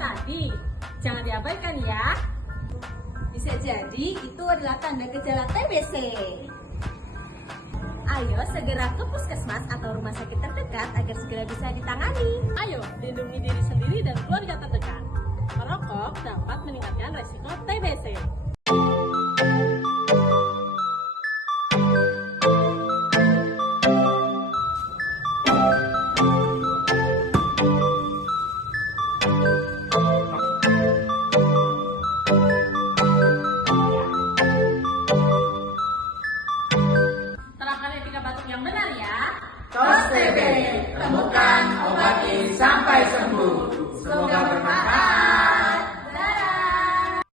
tadi. Jangan diabaikan ya. Bisa jadi itu adalah tanda gejala TBC. Ayo segera ke puskesmas atau rumah sakit terdekat agar segera bisa ditangani. Ayo, lindungi diri sendiri dan keluarga terdekat. Merokok dapat meningkatkan resiko TBC. Terapkan etika batuk yang benar ya. TOS TB, temukan, obati, sampai selesai.